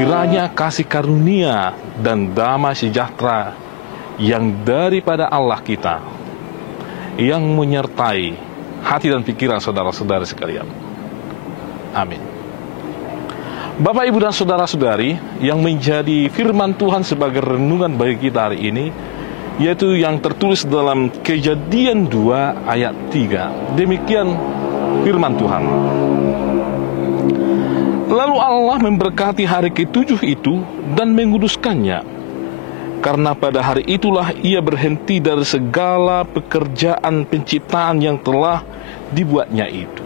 Kiranya kasih karunia dan damai sejahtera yang daripada Allah kita, yang menyertai hati dan pikiran saudara-saudara sekalian. Amin. Bapak, Ibu, dan saudara-saudari, yang menjadi firman Tuhan sebagai renungan bagi kita hari ini, yaitu yang tertulis dalam Kejadian 2 ayat 3. Demikian firman Tuhan. Lalu Allah memberkati hari ke-7 itu dan menguduskannya, karena pada hari itulah ia berhenti dari segala pekerjaan penciptaan yang telah dibuatnya itu.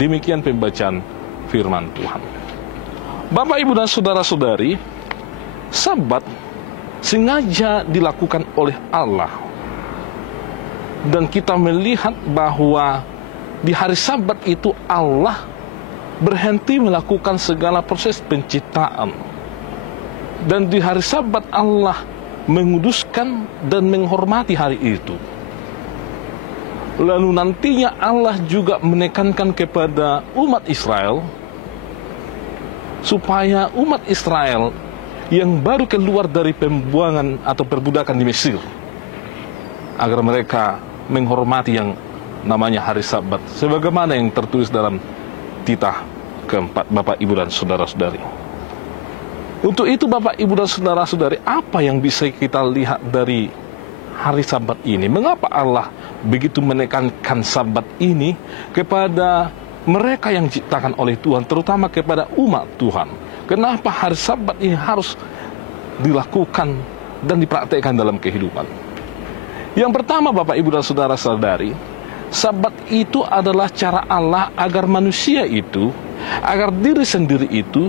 Demikian pembacaan firman Tuhan. Bapak, Ibu, dan saudara-saudari, Sabat sengaja dilakukan oleh Allah. Dan kita melihat bahwa di hari Sabat itu Allah berhenti melakukan segala proses penciptaan. Dan di hari Sabat Allah menguduskan dan menghormati hari itu. Lalu nantinya Allah juga menekankan kepada umat Israel, supaya umat Israel yang baru keluar dari pembuangan atau perbudakan di Mesir, agar mereka menghormati yang namanya hari Sabat, sebagaimana yang tertulis dalam titah keempat, Bapak, Ibu, dan saudara-saudari. Untuk itu, Bapak, Ibu, dan saudara-saudari, apa yang bisa kita lihat dari hari Sabat ini? Mengapa Allah begitu menekankan Sabat ini kepada mereka yang diciptakan oleh Tuhan, terutama kepada umat Tuhan? Kenapa hari Sabat ini harus dilakukan dan dipraktekkan dalam kehidupan? Yang pertama, Bapak, Ibu, dan saudara-saudari, Sabat itu adalah cara Allah agar manusia itu, agar diri sendiri itu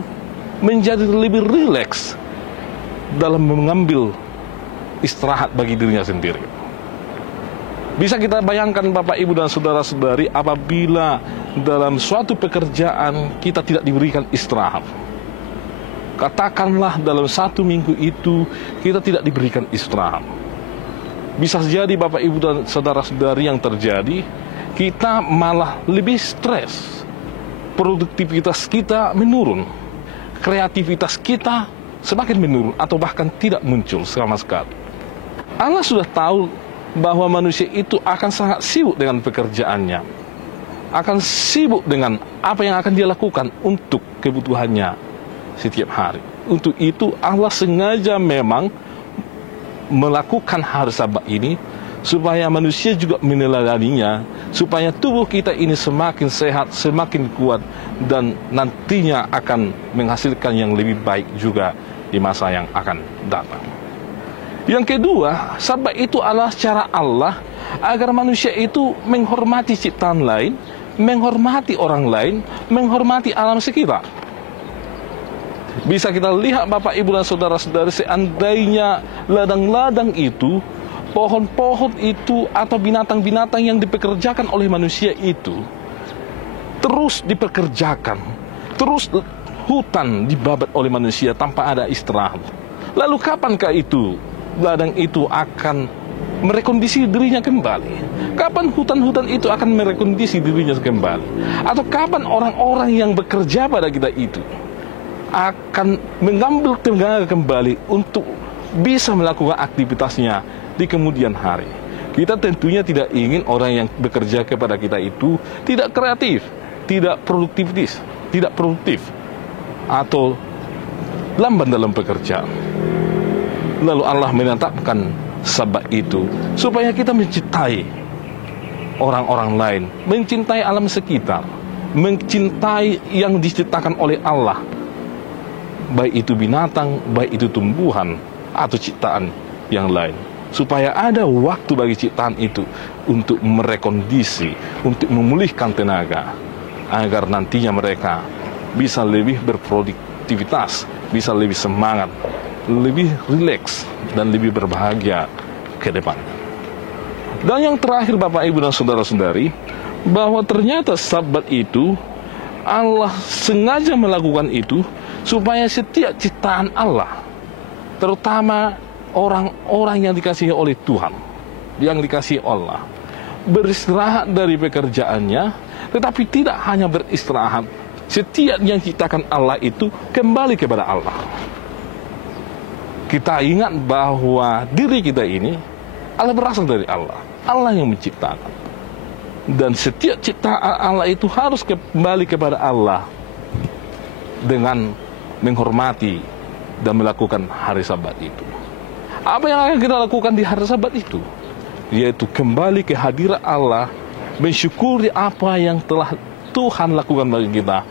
menjadi lebih rileks dalam mengambil istirahat bagi dirinya sendiri. Bisa kita bayangkan, Bapak, Ibu, dan saudara-saudari, apabila dalam suatu pekerjaan kita tidak diberikan istirahat. Katakanlah dalam 1 minggu itu kita tidak diberikan istirahat. Bisa jadi, Bapak, Ibu, dan saudara-saudari, yang terjadi, kita malah lebih stres. Produktivitas kita menurun. Kreativitas kita semakin menurun atau bahkan tidak muncul sama sekali. Allah sudah tahu bahwa manusia itu akan sangat sibuk dengan pekerjaannya, akan sibuk dengan apa yang akan dia lakukan untuk kebutuhannya setiap hari. Untuk itu Allah sengaja memang melakukan hari Sabat ini supaya manusia juga meneladaninya, supaya tubuh kita ini semakin sehat, semakin kuat, dan nantinya akan menghasilkan yang lebih baik juga di masa yang akan datang. Yang kedua, Sabat itu adalah cara Allah agar manusia itu menghormati ciptaan lain, menghormati orang lain, menghormati alam sekitar. Bisa kita lihat, Bapak, Ibu, dan saudara-saudari, seandainya ladang-ladang itu, pohon-pohon itu, atau binatang-binatang yang dipekerjakan oleh manusia itu terus dipekerjakan, terus hutan dibabat oleh manusia tanpa ada istirahat, lalu kapankah itu ladang itu akan merekondisi dirinya kembali? Kapan hutan-hutan itu akan merekondisi dirinya kembali? Atau kapan orang-orang yang bekerja pada kita itu akan mengambil tenaga kembali untuk bisa melakukan aktivitasnya di kemudian hari? Kita tentunya tidak ingin orang yang bekerja kepada kita itu tidak kreatif, tidak produktif, atau lamban dalam pekerjaan. Lalu Allah menetapkan Sabat itu supaya kita mencintai orang-orang lain, mencintai alam sekitar, mencintai yang diciptakan oleh Allah, baik itu binatang, baik itu tumbuhan, atau ciptaan yang lain, supaya ada waktu bagi ciptaan itu untuk merekondisi, untuk memulihkan tenaga, agar nantinya mereka bisa lebih berproduktivitas, bisa lebih semangat, lebih rileks, dan lebih berbahagia ke depan. Dan yang terakhir, Bapak, Ibu, dan saudara-saudari, bahwa ternyata Sabat itu Allah sengaja melakukan itu supaya setiap ciptaan Allah, terutama orang-orang yang dikasihi oleh Tuhan, yang dikasihi Allah, beristirahat dari pekerjaannya. Tetapi tidak hanya beristirahat, setiap yang diciptakan Allah itu kembali kepada Allah. kita ingat bahwa diri kita ini adalah berasal dari Allah. Allah yang menciptakan. Dan setiap ciptaan Allah itu harus kembali kepada Allah dengan menghormati dan melakukan hari Sabat itu. Apa yang akan kita lakukan di hari Sabat itu? Yaitu kembali ke hadirat Allah, mensyukuri apa yang telah Tuhan lakukan bagi kita,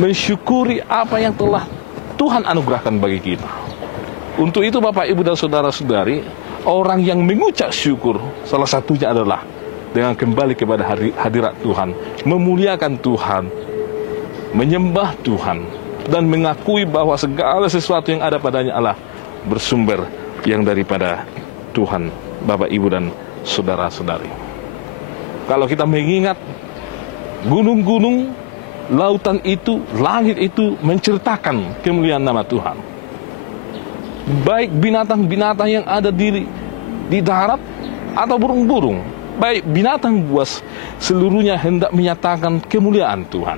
mensyukuri apa yang telah Tuhan anugerahkan bagi kita. Untuk itu Bapak, Ibu, dan saudara-saudari, orang yang mengucap syukur salah satunya adalah dengan kembali kepada hadirat Tuhan, memuliakan Tuhan, menyembah Tuhan, dan mengakui bahwa segala sesuatu yang ada padanya adalah bersumber yang daripada Tuhan, Bapak, Ibu, dan saudara-saudari. Kalau kita mengingat gunung-gunung, lautan itu, langit itu menceritakan kemuliaan nama Tuhan. Baik binatang-binatang yang ada di darat atau burung-burung, baik binatang buas, seluruhnya hendak menyatakan kemuliaan Tuhan.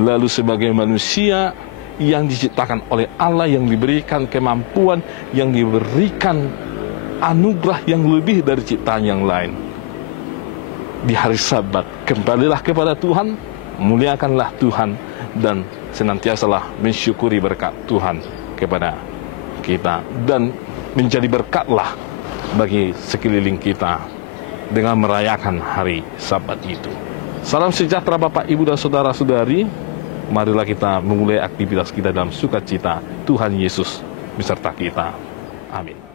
Lalu sebagai manusia yang diciptakan oleh Allah, yang diberikan kemampuan, yang diberikan anugerah yang lebih dari ciptaan yang lain, di hari Sabat kembalilah kepada Tuhan, muliakanlah Tuhan, dan senantiasalah mensyukuri berkat Tuhan kepada kita, dan menjadi berkatlah bagi sekeliling kita dengan merayakan hari Sabat itu. Salam sejahtera Bapak, Ibu, dan saudara-saudari. Marilah kita memulai aktivitas kita dalam sukacita. Tuhan Yesus beserta kita. Amin.